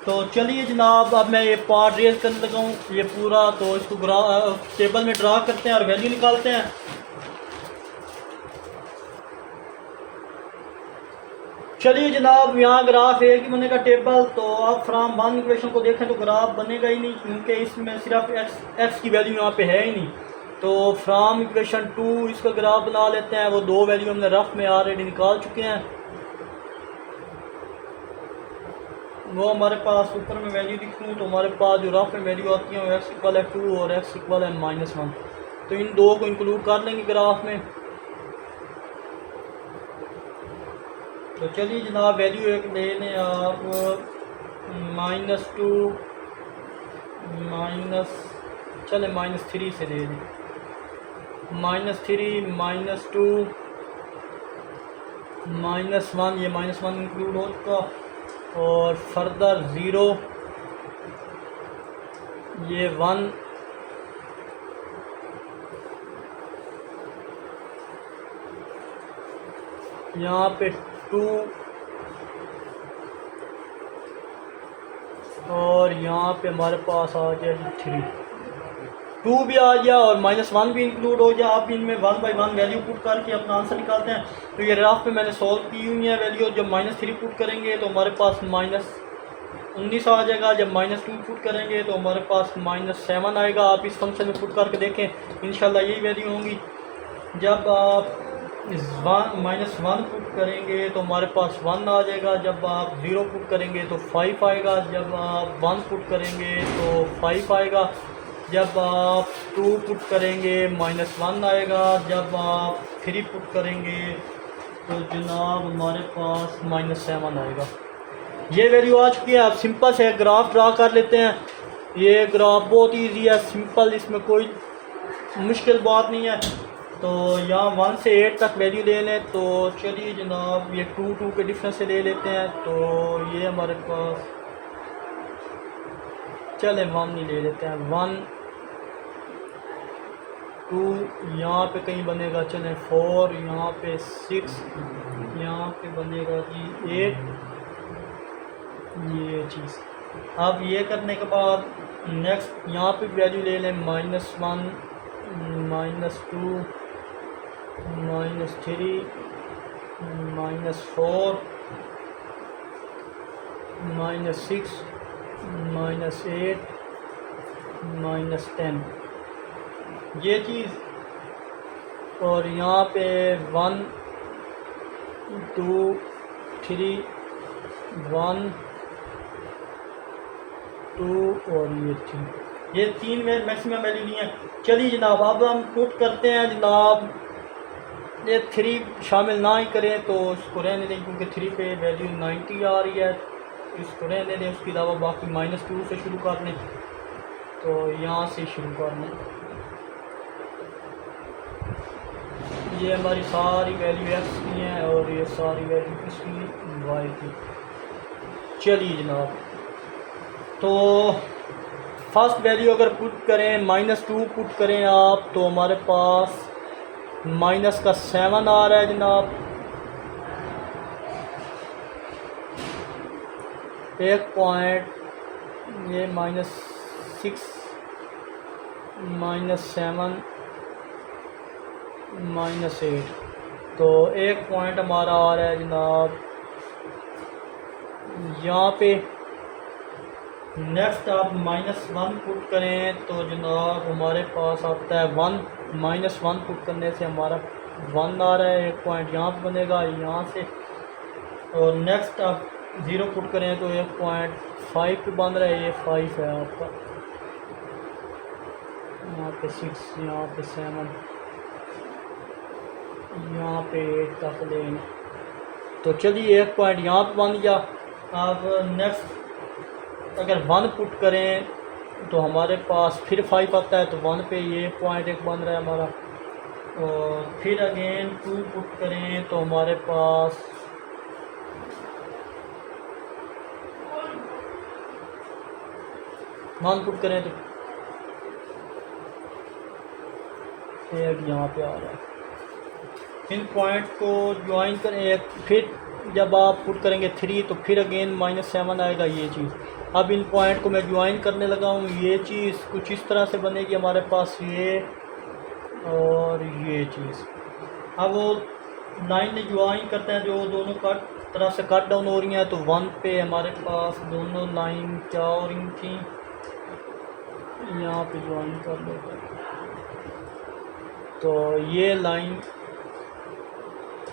तो चलिए जनाब अब मैं ये पार्ट रेज करने लगा हूँ ये पूरा, तो इसको टेबल में ड्रा करते हैं और वैल्यू निकालते हैं। चलिए जनाब, यहाँ ग्राफ एक ही बनेगा टेबल। तो आप फ्राम वन इक्वेशन को देखें तो ग्राफ बनेगा ही नहीं, क्योंकि इसमें सिर्फ एक्स की वैल्यू यहाँ पे है ही नहीं। तो फ्राम इक्वेशन 2 इसका ग्राफ बना लेते हैं। वो दो वैल्यू हमने रफ में ऑलरेडी निकाल चुके हैं। वो हमारे पास ऊपर में वैल्यू लिखूँ तो हमारे पास जो रफ में वैल्यू आती है वो एक्स इक्वल है 2 और एक्स इक्वल है -1। तो इन दो को इंक्लूड कर लेंगे ग्राफ में। तो चलिए जनाब, वैल्यू एक ले लें आप -2 चले -3 से ले लें। -3 -2 -1, ये -1 इंक्लूड होगा। और फर्दर 0, ये 1, यहाँ पे 2 और यहाँ पे हमारे पास आ गया जी 3। 2 भी आ गया और -1 भी इंक्लूड हो गया। आप इनमें 1 बाई 1 वैल्यू पुट करके अपना आंसर निकालते हैं। तो ये राफ पे मैंने सॉल्व की हुई है वैल्यू। जब -3 पुट करेंगे तो हमारे पास -19 आ जाएगा। जब -2 पुट करेंगे तो हमारे पास -7 आएगा। आप इस फंक्शन में पुट करके देखें, इंशाल्लाह यही वैल्यू होंगी। जब आप -1 पुट करेंगे तो हमारे पास 1 आ जाएगा। जब आप 0 पुट करेंगे तो 5 आएगा। जब आप 1 पुट करेंगे तो 5 आएगा। जब आप 2 पुट करेंगे -1 आएगा। जब आप 3 पुट करेंगे तो जनाब हमारे पास -7 आएगा। ये वैल्यू आ चुकी है। आप सिंपल से ग्राफ ड्रा कर लेते हैं। ये ग्राफ बहुत इजी है, सिंपल, इसमें कोई मुश्किल बात नहीं है। तो यहाँ 1 से 8 तक वैल्यू ले लें। तो चलिए जनाब, ये 2 के डिफरेंस से ले लेते हैं। तो ये हमारे पास, चले 1 ही ले लेते हैं। 1 2 यहाँ पे कहीं बनेगा, चलें 4, यहाँ पे 6, यहाँ पे बनेगा जी 8, ये चीज़। अब ये करने के बाद नेक्स्ट यहाँ पे वैल्यू ले लें -1 -2 -3 -4 -6 -8 -10, ये चीज़। और यहाँ पे 1 2 3 1 2 और ये 3, ये 3 में मैक्सिमम वैल्यू नहीं है। चलिए जनाब, अब हम पुट करते हैं जनाब। ये 3 शामिल ना ही करें तो इसको रहने दें, क्योंकि 3 पे वैल्यू 90 आ रही है, इसको रहने दें। उसके अलावा बाकी -2 से शुरू कर लें। तो यहाँ से शुरू कर लें। ये हमारी सारी वैल्यू एक्स की हैं और ये सारी वैल्यू किसकी, वाई की। चलिए जनाब, तो फर्स्ट वैल्यू अगर पुट करें -2 पुट करें आप, तो हमारे पास -7 आ रहा है जनाब। एक पॉइंट, ये -6 -7 -8, तो एक पॉइंट हमारा आ रहा है जनाब यहाँ पे। नेक्स्ट आप -1 पुट करें तो जनाब हमारे पास आता है 1। -1 पुट करने से हमारा 1 आ रहा है। एक पॉइंट यहाँ पे बनेगा यहाँ से। और नेक्स्ट आप 0 पुट करें तो 1.5 पे बन रहा है, ये 5 है आपका। यहाँ पे 6, यहाँ पे 7, यहाँ पे 8 तक लेंगे। तो चलिए एक पॉइंट यहाँ पे बन गया। अब नेक्स्ट अगर 1 पुट करें तो हमारे पास फिर 5 आता है, तो 1 पे ये पॉइंट एक बन रहा है हमारा। और फिर अगेन 2 पुट करें तो हमारे पास वन पुट करें तो एक यहाँ पे आ रहा है। इन पॉइंट को ज्वाइन करें। फिर जब आप पुट करेंगे 3 तो फिर अगेन -7 आएगा, ये चीज़। अब इन पॉइंट को मैं ज्वाइन करने लगा हूँ। ये चीज़ कुछ इस तरह से बनेगी हमारे पास, ये और ये चीज़। अब वो लाइन में ज्वाइन करते हैं, जो दोनों कट तरफ से कट डाउन हो रही हैं, तो 1 पे हमारे पास दोनों लाइन क्या हो रही थी, यहाँ पे ज्वाइन कर लेते हैं। तो ये लाइन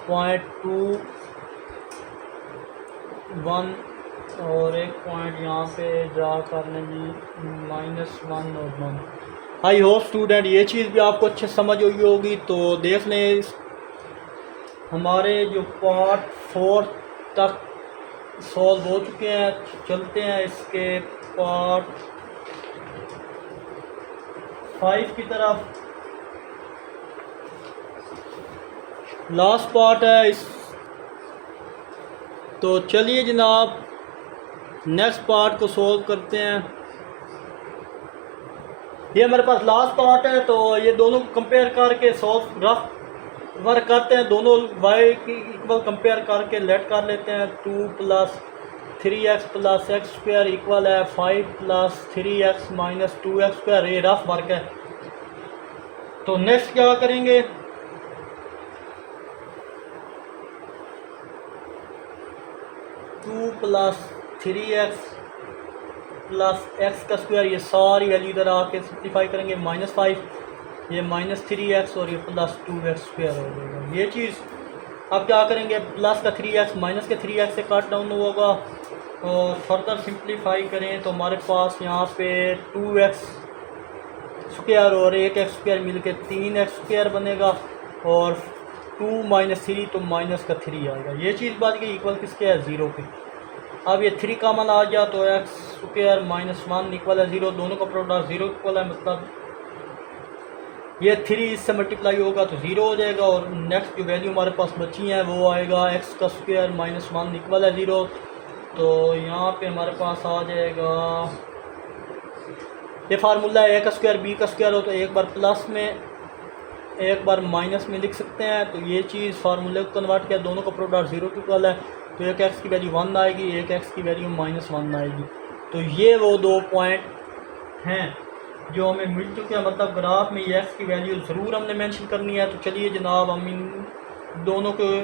0.21 और एक पॉइंट यहाँ पे ड्रा कर लें जी, -1 और 1। आई होप स्टूडेंट ये चीज़ भी आपको अच्छे समझ हुई होगी। तो देख लें हमारे जो पार्ट 4 तक सॉल्व हो चुके हैं। चलते हैं इसके पार्ट 5 की तरफ। लास्ट पार्ट है इस, तो चलिए जनाब नेक्स्ट पार्ट को सॉल्व करते हैं। ये हमारे पास लास्ट पार्ट है, तो ये दोनों को कंपेयर करके सॉल्व रफ वर्क करते हैं। दोनों y की इक्वल कंपेयर करके लेट कर लेते हैं। 2 + 3x + x² इक्वल है 5 + 3x - 2x²। ये रफ वर्क है। तो नेक्स्ट क्या करेंगे, टू प्लस 3x + x², ये सारी वैल्यू इधर आके सिंप्लीफाई करेंगे, -5, ये -3x और ये +2x² हो जाएगा। ये चीज़ अब क्या करेंगे, प्लस का 3x माइनस के 3x से कट डाउन होगा और फर्दर सिंप्लीफाई करें तो हमारे पास यहाँ पे 2x² और 1x² मिल के 3x² बनेगा और 2 - 3 तो -3 आएगा। ये चीज़ बात की इक्वल किसके है, 0 पे। अब ये 3 कॉमन आ गया तो x² - 1 इक्वल है 0। दोनों का प्रोडक्ट 0 इक्वल है, मतलब ये 3 इससे मल्टीप्लाई होगा तो 0 हो जाएगा। और नेक्स्ट जो वैल्यू हमारे पास बची है वो आएगा x² - 1 इक्वल है 0। तो यहाँ पे हमारे पास आ जाएगा, ये फार्मूला है a² b² हो तो एक बार प्लस में एक बार माइनस में लिख सकते हैं। तो ये चीज़ फार्मूले को कन्वर्ट किया, दोनों का प्रोडक्ट 0 के इक्वल है तो एक x की वैल्यू 1 आएगी, एक x की वैल्यू -1 आएगी। तो ये वो दो पॉइंट हैं जो हमें मिल चुके हैं, मतलब ग्राफ में ये x की वैल्यू ज़रूर हमने मेंशन करनी है। तो चलिए जनाब हम इन दोनों के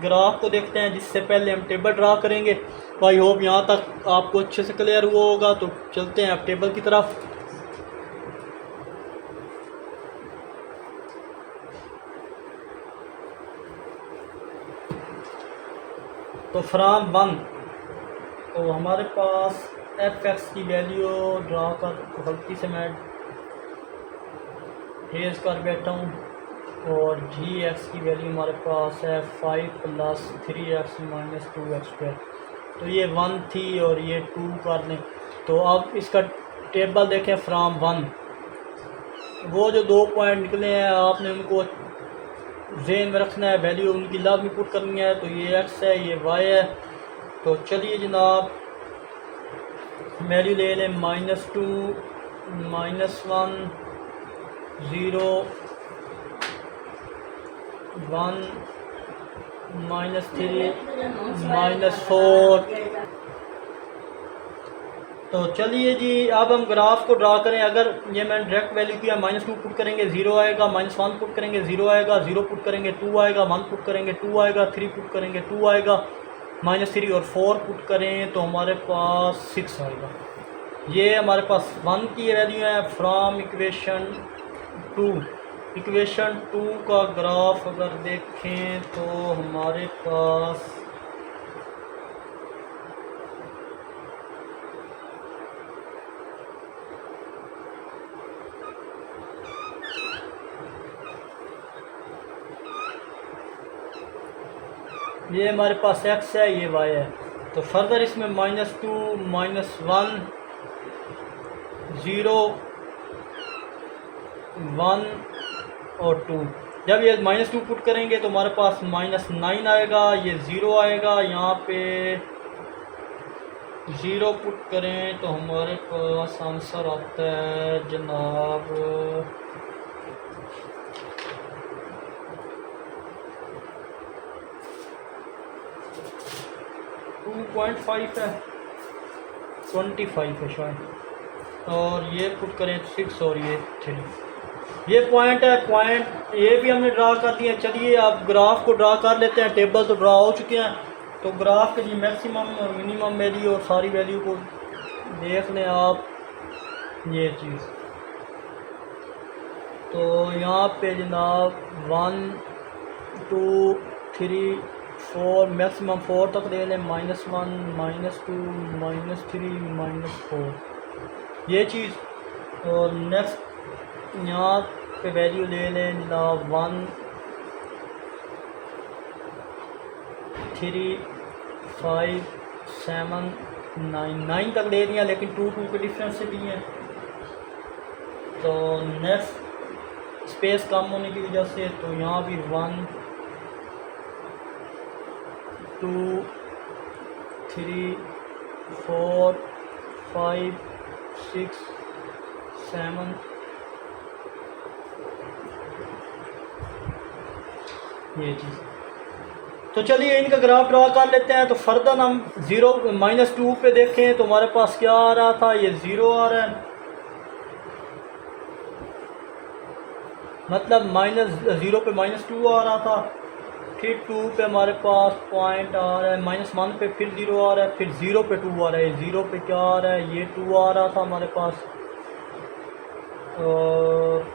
ग्राफ को देखते हैं, जिससे पहले हम टेबल ड्रा करेंगे। तो आई होप यहाँ तक आपको अच्छे से क्लियर हुआ होगा। तो चलते हैं अब टेबल की तरफ। तो फ्राम 1 तो हमारे पास f(x) की वैल्यू ड्रा कर, गलती से मैं रेज कर बैठा हूँ, और g(x) की वैल्यू हमारे पास है 5 + 3x - 2x²। तो ये 1 थी और ये 2 कर लें। तो अब इसका टेबल देखें फ्राम 1, वो जो दो पॉइंट निकले हैं आपने उनको ज़हन में रखना है, वैल्यू उनकी लाजमी पुट करनी है। तो ये x है, ये y है। तो चलिए जनाब वैल्यू ले लें, -2 - 1 0 1 -3 -4। तो चलिए जी अब हम ग्राफ को ड्रा करें। अगर ये मैंने डायरेक्ट वैल्यू किया, -2 पुट करेंगे 0 आएगा, -1 पुट करेंगे 0 आएगा, 0 पुट करेंगे 2 आएगा, 1 पुट करेंगे 2 आएगा, 3 पुट करेंगे 2 आएगा, -3 और 4 पुट करें तो हमारे पास 6 आएगा। ये हमारे पास 1 की वैल्यू है फ्रॉम इक्वेशन 2। इक्वेशन 2 का ग्राफ अगर देखें तो हमारे पास ये हमारे पास x है, ये y है। तो फर्दर इसमें -2 - 1 0 1 और 2। जब ये -2 पुट करेंगे तो हमारे पास -9 आएगा, ये 0 आएगा। यहाँ पे 0 पुट करें तो हमारे पास आंसर आता है जनाब 2.5 है, 25 है शायद। और ये पुट करें 6 और ये 3। ये पॉइंट है, पॉइंट ये भी हमने ड्रा कर दिया। चलिए अब ग्राफ को ड्रा कर लेते हैं। टेबल तो ड्रा हो चुके हैं। तो ग्राफ के जी मैक्सिमम और मिनिमम वैल्यू और सारी वैल्यू को देख लें आप, ये चीज़। तो यहाँ पे जनाब 1 2 3 4 मैक्सिमम 4 तक ले लें, -1 -2 -3 -4 ये चीज़। और नेक्स्ट यहाँ पे वैल्यू ले लें जनाब 1 3 5 7 9 तक ले लिया, लेकिन 2 के डिफरेंस से भी हैं। तो नेक्स्ट स्पेस कम होने की वजह से तो यहाँ भी 1 2 3 4 5 6 7 ये चीज़। तो चलिए इनका ग्राफ ड्रा कर लेते हैं। तो फर्दर हम 0 -2 पे देखें तो हमारे पास क्या आ रहा था, ये 0 आ रहा है, मतलब -0 पे -2 आ रहा था। फिर 2 पे हमारे पास पॉइंट आ रहा है, -1 पे फिर 0 आ रहा है, फिर 0 पे 2 आ रहा है। 0 पे क्या आ रहा है, ये 2 आ रहा था हमारे पास। और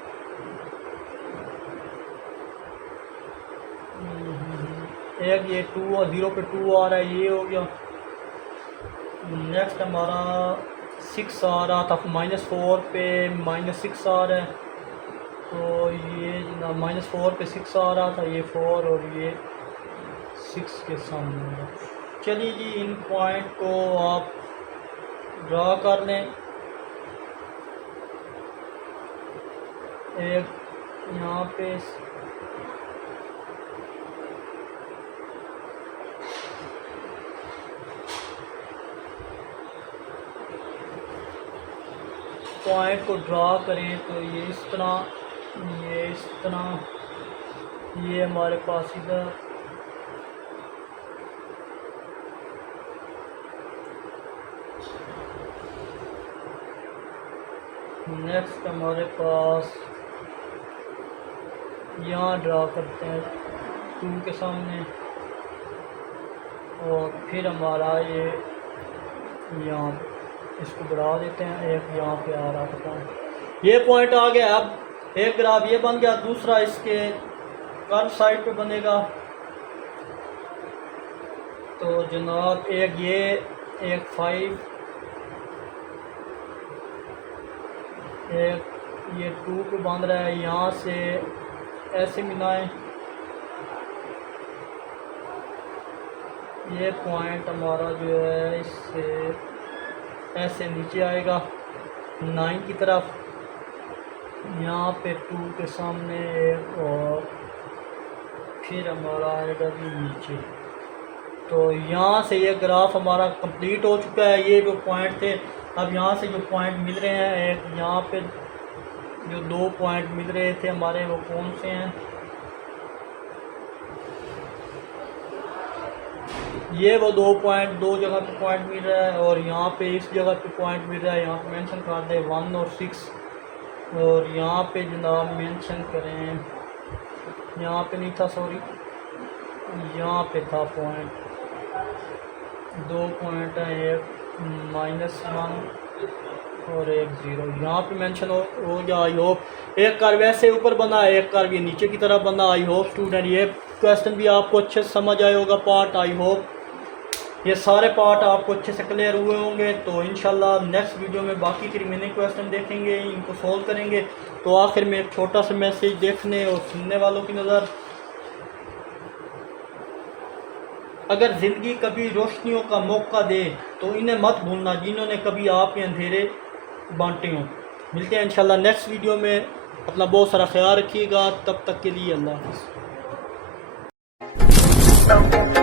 एक ये 2 और 0 पे 2 आ रहा है, ये हो गया। नेक्स्ट हमारा 6 आ रहा था, -4 पे -6 आ रहा है। तो ये जनाब -4 पे 6 आ रहा था, ये 4 और ये 6 के सामने। चलिए जी इन पॉइंट को आप ड्रा कर लें। एक यहाँ पे पॉइंट को ड्रा करें तो ये इस तरह, ये इस तरह, ये हमारे पास इधर नेक्स्ट हमारे पास यहाँ ड्रा करते हैं 2 के सामने। और फिर हमारा ये यहाँ इसको बढ़ा देते हैं, एक यहाँ पे आ रहा था, ये पॉइंट आ गया। अब एक ग्राफ ये बन गया, दूसरा इसके कर्व साइड पे बनेगा। तो जनाब एक ये, एक 5, एक ये 2 पे बन रहा है। यहाँ से ऐसे मिलाएं, ये पॉइंट हमारा जो है इससे ऐसे नीचे आएगा 9 की तरफ। यहाँ पे 2 के सामने एक, और फिर हमारा आएगा भी नीचे। तो यहाँ से ये ग्राफ हमारा कंप्लीट हो चुका है। ये जो पॉइंट थे, अब यहाँ से जो पॉइंट मिल रहे हैं, एक यहाँ पे जो 2 पॉइंट मिल रहे थे हमारे, वो कौन से हैं, ये वो 2 पॉइंट, 2 जगह पे पॉइंट मिल रहा है। और यहाँ पे इस जगह पे पॉइंट मिल रहा है, यहाँ पे मेंशन कर दे 1 और 6। और यहाँ पे जनाब मेंशन करें, यहाँ पे नहीं था, सॉरी, यहाँ पे था पॉइंट, 2 पॉइंट है, एक -1 और एक 0, यहाँ पे मेंशन हो गया। आई होप एक कर्व वैसे ऊपर बना है, एक कर्व ये नीचे की तरफ बना। आई होप स्टूडेंट ये क्वेश्चन भी आपको अच्छे से समझ आया होगा पार्ट। आई होप ये सारे पार्ट आपको अच्छे से क्लियर हुए होंगे। तो इंशाल्लाह नेक्स्ट वीडियो में बाकी के रिमेनिंग क्वेश्चन देखेंगे, इनको सोल्व करेंगे। तो आखिर में एक छोटा सा मैसेज देखने और सुनने वालों की नज़र, अगर ज़िंदगी कभी रोशनियों का मौका दे तो इन्हें मत भूलना जिन्होंने कभी आपके अंधेरे बांटे हों। मिलते हैं इंशाल्लाह नेक्स्ट वीडियो में। अपना बहुत सारा ख्याल रखिएगा। तब तक के लिए अल्लाह हाफ़िज़।